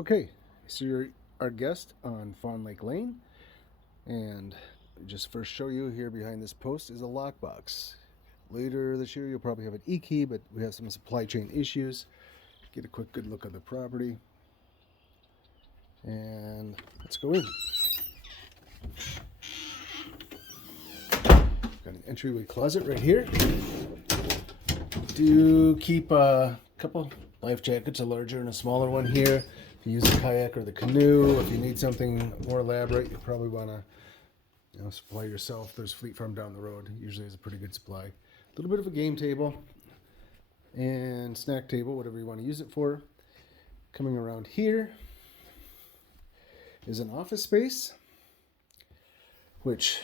Okay, so you're our guest on Fawn Lake Lane, and just first show you here behind this post is a lockbox. Later this year, you'll probably have an e-key, but we have some supply chain issues. Get a quick good look at the property, and let's go in. Got an entryway closet right here. Do keep a couple life jackets, a larger and a smaller one here. If you use the kayak or the canoe, if you need something more elaborate, you probably want to supply yourself. There's Fleet Farm down the road. Usually is a pretty good supply. A little bit of a game table and snack table, whatever you want to use it for. Coming around here is an office space, which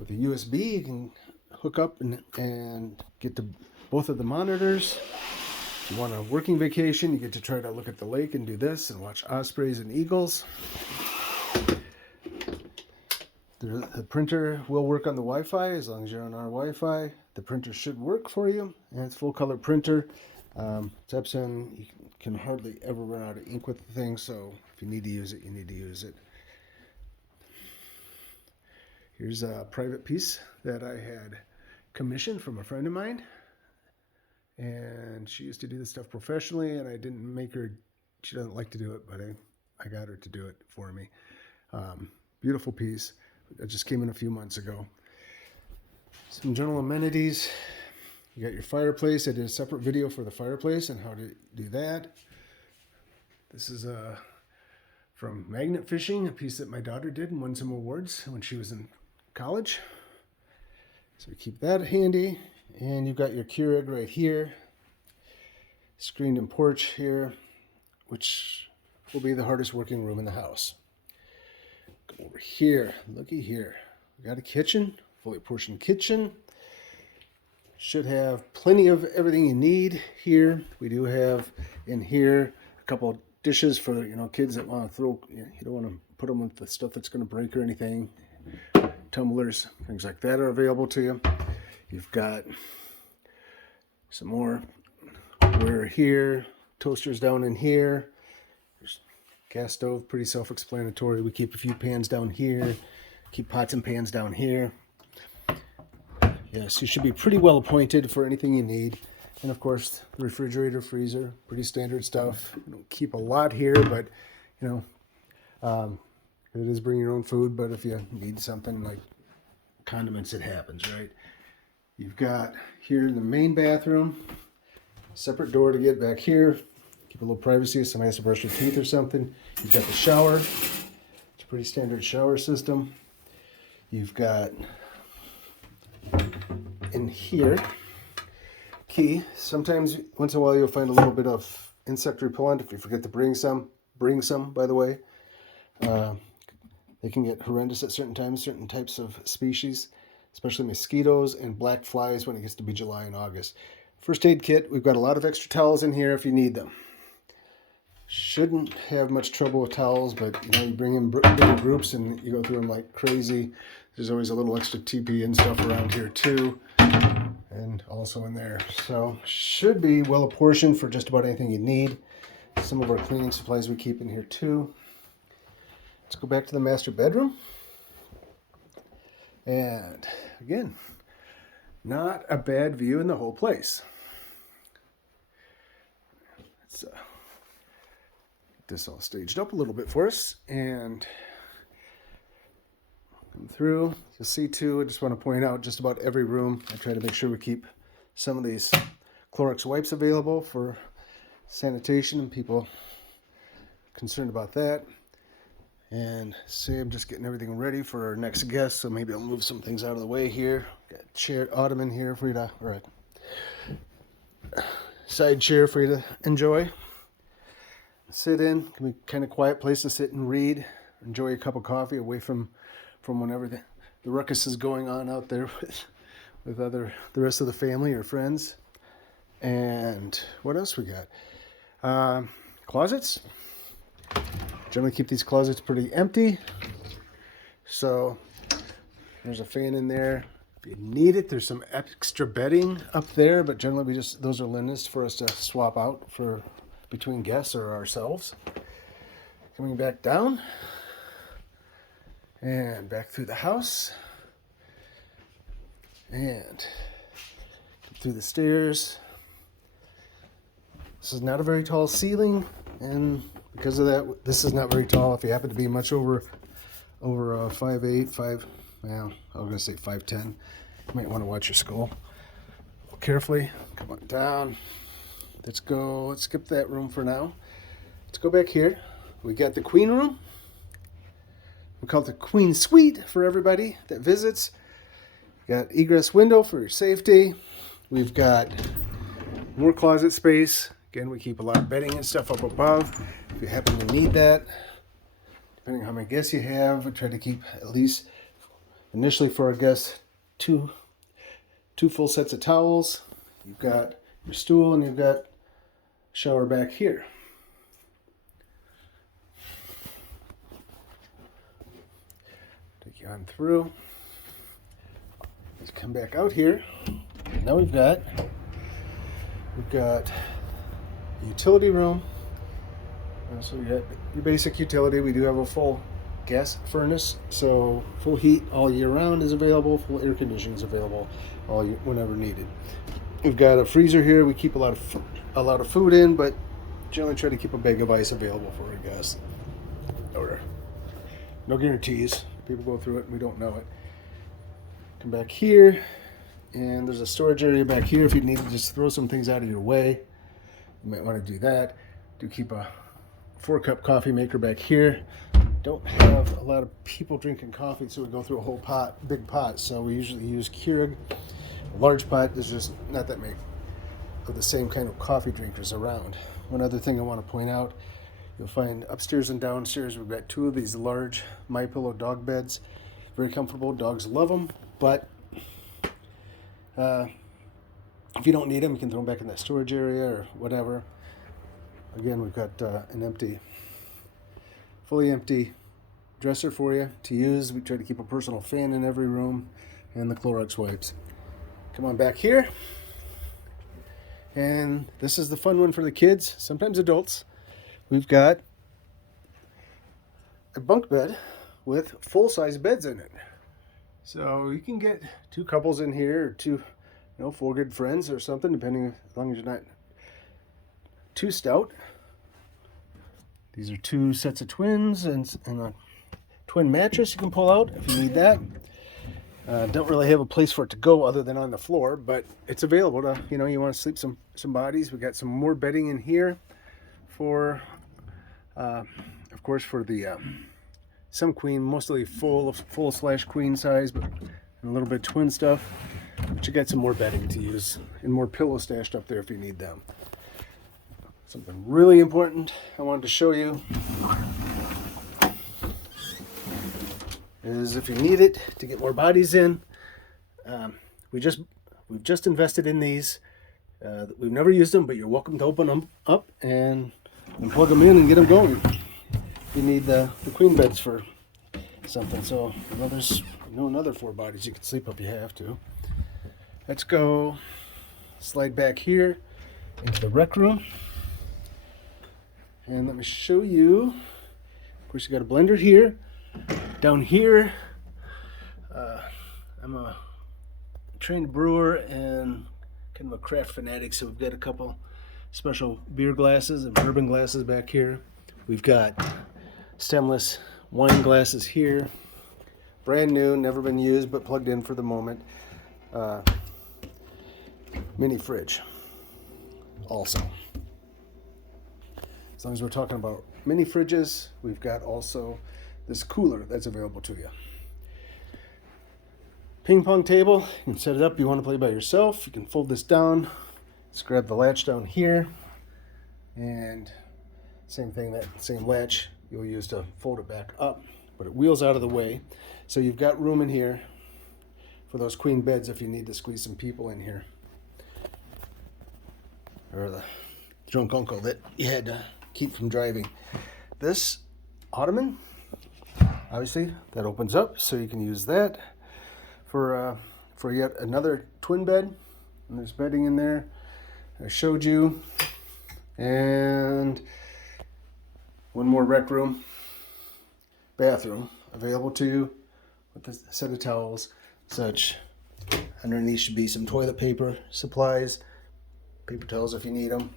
with a USB you can hook up and get to both of the monitors. If you want a working vacation, you get to try to look at the lake and do this and watch ospreys and eagles. The printer will work on the Wi-Fi as long as you're on our Wi-Fi. The printer should work for you, and it's full color printer. It's Epson. You can hardly ever run out of ink with the thing, so if you need to use it, you need to use it. Here's a private piece that I had commissioned from a friend of mine, and she used to do this stuff professionally, and I didn't make her. She doesn't like to do it, but I got her to do it for me. Beautiful piece. It just came in a few months ago. Some general amenities. You got your fireplace. I did a separate video for the fireplace and how to do that. This is from magnet fishing, a piece that my daughter did and won some awards when she was in college. So we keep that handy. And you've got your Keurig right here. Screened in porch here, which will be the hardest working room in the house. Go over here, looky here. We got a kitchen, fully portioned kitchen. Should have plenty of everything you need here. We do have in here a couple dishes for kids that want to throw. You don't want to put them with the stuff that's going to break or anything. Tumblers, things like that are available to you. You've got some more. We're here. Toasters down in here. There's gas stove, pretty self-explanatory. We keep a few pans down here. Keep pots and pans down here. Yes, you should be pretty well appointed for anything you need. And of course, the refrigerator, freezer, pretty standard stuff. We don't keep a lot here, but it is bring your own food. But if you need something like condiments, it happens, right? You've got here in the main bathroom, separate door to get back here. Keep a little privacy if somebody has to brush their teeth or something. You've got the shower. It's a pretty standard shower system. You've got in here key. Sometimes once in a while you'll find a little bit of insect repellent. If you forget to bring some, by the way. They can get horrendous at certain times, certain types of species, especially mosquitoes and black flies when it gets to be July and August. First aid kit, we've got a lot of extra towels in here if you need them. Shouldn't have much trouble with towels, but you bring in bigger groups and you go through them like crazy. There's always a little extra TP and stuff around here too, and also in there. So should be well apportioned for just about anything you need. Some of our cleaning supplies we keep in here too. Let's go back to the master bedroom. And again, not a bad view in the whole place. Let's get this all staged up a little bit for us and come through. You'll see too, I just want to point out just about every room, I try to make sure we keep some of these Clorox wipes available for sanitation and people concerned about that. And see, I'm just getting everything ready for our next guest, so maybe I'll move some things out of the way here. Got a chair, ottoman here for you to, or a side chair for you to enjoy. Sit in, can be kind of quiet place to sit and read. Enjoy a cup of coffee away from whenever the ruckus is going on out there with the rest of the family or friends. And what else we got? Closets. Generally keep these closets pretty empty. So there's a fan in there. If you need it, there's some extra bedding up there, but generally those are linens for us to swap out for between guests or ourselves. Coming back down and back through the house and through the stairs. This is not a very tall ceiling, and because of that, this is not very tall. If you happen to be much over 5'8", well, I was gonna say 5'10", you might want to watch your skull carefully. Come on down. Let's go. Let's skip that room for now. Let's go back here. We got the queen room. We call it the queen suite for everybody that visits. We got egress window for your safety. We've got more closet space. Again, we keep a lot of bedding and stuff up above if you happen to need that. Depending on how many guests you have, we try to keep at least initially for our guests two full sets of towels. You've got your stool and you've got a shower back here. Take you on through. Let's come back out here. Now we've got a utility room. So we got your basic utility. We do have a full gas furnace, so full heat all year round is available. Full air conditioning is available all year, whenever needed. We've got a freezer here. We keep a lot of food in, but generally try to keep a bag of ice available for our guests. Or no guarantees. People go through it and we don't know it. Come back here, and there's a storage area back here if you need to just throw some things out of your way. You might want to do that. Do keep a 4-cup coffee maker back here. Don't have a lot of people drinking coffee, so we go through a whole big pot. So we usually use Keurig. A large pot. There's just not that many of the same kind of coffee drinkers around. One other thing I want to point out, you'll find upstairs and downstairs we've got 2 of these large MyPillow dog beds. Very comfortable. Dogs love them, but if you don't need them, you can throw them back in that storage area or whatever. Again, we've got an fully empty dresser for you to use. We try to keep a personal fan in every room and the Clorox wipes. Come on back here. And this is the fun one for the kids, sometimes adults. We've got a bunk bed with full-size beds in it. So you can get 2 couples in here, or 2, 4 good friends or something, depending, as long as you're not too stout. These are 2 sets of twins and a twin mattress you can pull out if you need that. Don't really have a place for it to go other than on the floor, but it's available to, you want to sleep some bodies. We got some more bedding in here for, of course, for the some queen, mostly full/queen size, but a little bit twin stuff. But you got some more bedding to use and more pillows stashed up there if you need them. Something really important I wanted to show you is if you need it to get more bodies in, we've just invested in these. We've never used them, but you're welcome to open them up and plug them in and get them going. You need the queen beds for something, so there's another 4 bodies you can sleep up if you have to. Let's go slide back here into the rec room. And let me show you. Of course, you got a blender here. Down here, I'm a trained brewer and kind of a craft fanatic, so we've got a couple special beer glasses and bourbon glasses back here. We've got stemless wine glasses here. Brand new, never been used, but plugged in for the moment. Mini fridge also. As long as we're talking about mini fridges, we've got also this cooler that's available to you. Ping pong table, you can set it up. You want to play by yourself, you can fold this down. Let's grab the latch down here, and same thing, that same latch you'll use to fold it back up, but it wheels out of the way. So you've got room in here for those queen beds if you need to squeeze some people in here. Or the drunk uncle that you had to keep from driving. This ottoman, obviously, that opens up, so you can use that for yet another twin bed. And there's bedding in there I showed you. And One more rec room, bathroom available to you with a set of towels, such. Underneath should be some toilet paper, supplies, paper towels if you need them.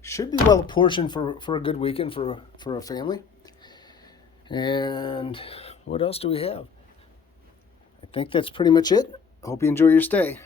Should be well portioned for a good weekend for a family. And what else do we have? I think that's pretty much it. Hope you enjoy your stay.